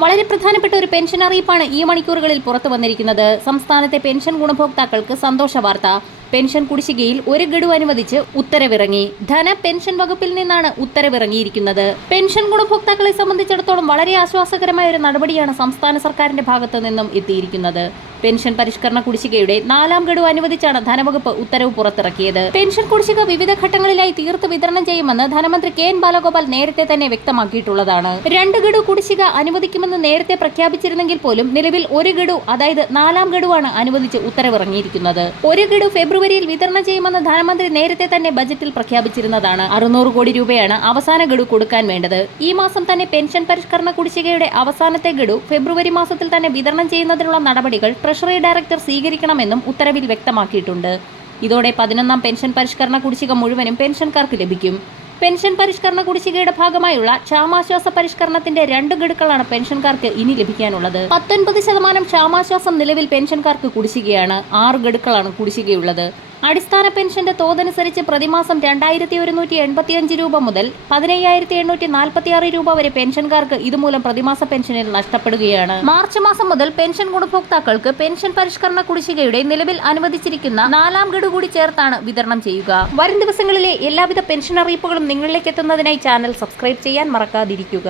വളരെ പ്രധാനപ്പെട്ട ഒരു പെൻഷൻ അറിയിപ്പാണ് ഈ മണിക്കൂറുകളിൽ പുറത്തു വന്നിരിക്കുന്നത്. സംസ്ഥാനത്തെ പെൻഷൻ ഗുണഭോക്താക്കൾക്ക് സന്തോഷ വാർത്ത. പെൻഷൻ കുടിശ്ശികയിൽ ഒരു ഗഡു അനുവദിച്ച് ഉത്തരവിറങ്ങി. ധന പെൻഷൻ വകുപ്പിൽ നിന്നാണ് ഉത്തരവിറങ്ങിയിരിക്കുന്നത്. പെൻഷൻ ഗുണഭോക്താക്കളെ സംബന്ധിച്ചിടത്തോളം വളരെ ആശ്വാസകരമായ ഒരു നടപടിയാണ് സംസ്ഥാന സർക്കാരിന്റെ ഭാഗത്തു നിന്നും എത്തിയിരിക്കുന്നത്. പെൻഷൻ പരിഷ്കരണ കുടിശ്ശികയുടെ 4ാം ഗഡു അനുവദിച്ചാണ് ധനവകുപ്പ് ഉത്തരവ് പുറത്തിറക്കിയത്. പെൻഷൻ കുടിശ്ശിക വിവിധ ഘട്ടങ്ങളിലായി തീർത്ത് വിതരണം ചെയ്യുമെന്ന് ധനമന്ത്രി കെ.എൻ. ബാലഗോപാൽ നേരത്തെ തന്നെ വ്യക്തമാക്കിയിട്ടുള്ളതാണ്. 2 ഗഡു കുടിശ്ശിക അനുവദിക്കുമെന്ന് നേരത്തെ പ്രഖ്യാപിച്ചിരുന്നെങ്കിൽ പോലും നിലവിൽ 1 ഗഡു, അതായത് 4ാം ഗഡുവാണ് അനുവദിച്ച് ഉത്തരവിറങ്ങിയിരിക്കുന്നത്. 1 ഗഡു ഫെബ്രുവരിയിൽ വിതരണം ചെയ്യുമെന്ന് ധനമന്ത്രി നേരത്തെ തന്നെ ബജറ്റിൽ പ്രഖ്യാപിച്ചിരുന്നതാണ്. 600 കോടി രൂപയാണ് അവസാന ഗഡു കൊടുക്കാൻ വേണ്ടത്. ഈ മാസം തന്നെ പെൻഷൻ പരിഷ്കരണ കുടിശ്ശികയുടെ അവസാനത്തെ ഗഡു ഫെബ്രുവരി മാസത്തിൽ തന്നെ വിതരണം ചെയ്യുന്നതിനുള്ള നടപടികൾ ട്രഷറി ഡയറക്ടർ സ്വീകരിക്കണമെന്നും ഉത്തരവിൽ വ്യക്തമാക്കിയിട്ടുണ്ട്. ഇതോടെ 11ാം പെൻഷൻ പരിഷ്കരണ കുടിശ്ശിക മുഴുവനും പെൻഷൻകാർക്ക് ലഭിക്കും. പെൻഷൻ പരിഷ്കരണ കുടിശ്ശികയുടെ ഭാഗമായുള്ള ക്ഷാമാശ്വാസ പരിഷ്കരണത്തിന്റെ 2 ഗഡുക്കളാണ് പെൻഷൻകാർക്ക് ഇനി ലഭിക്കാനുള്ളത്. 19% ക്ഷാമാശ്വാസം നിലവിൽ പെൻഷൻകാർക്ക് കുടിശ്ശികയാണ്. 6 ഗഡുക്കളാണ് കുടിശ്ശികയുള്ളത്. അടിസ്ഥാന പെൻഷന്റെ തോതനുസരിച്ച് പ്രതിമാസം 2185 രൂപ മുതൽ 15846 രൂപ വരെ പെൻഷൻകാർക്ക് ഇതുമൂലം പ്രതിമാസ പെൻഷനിൽ നഷ്ടപ്പെടുകയാണ്. മാർച്ച് മാസം മുതൽ പെൻഷൻ ഗുണഭോക്താക്കൾക്ക് പെൻഷൻ പരിഷ്കരണ കുടിശ്ശികയുടെ നിലവിൽ അനുവദിച്ചിരിക്കുന്ന 4ാം ഗഡു കൂടി ചേർത്താണ് വിതരണം ചെയ്യുക. വരും ദിവസങ്ങളിലെ എല്ലാവിധ പെൻഷൻ അറിയിപ്പുകളും നിങ്ങളിലേക്ക് എത്തുന്നതിനായി ചാനൽ സബ്സ്ക്രൈബ് ചെയ്യാൻ മറക്കാതിരിക്കുക.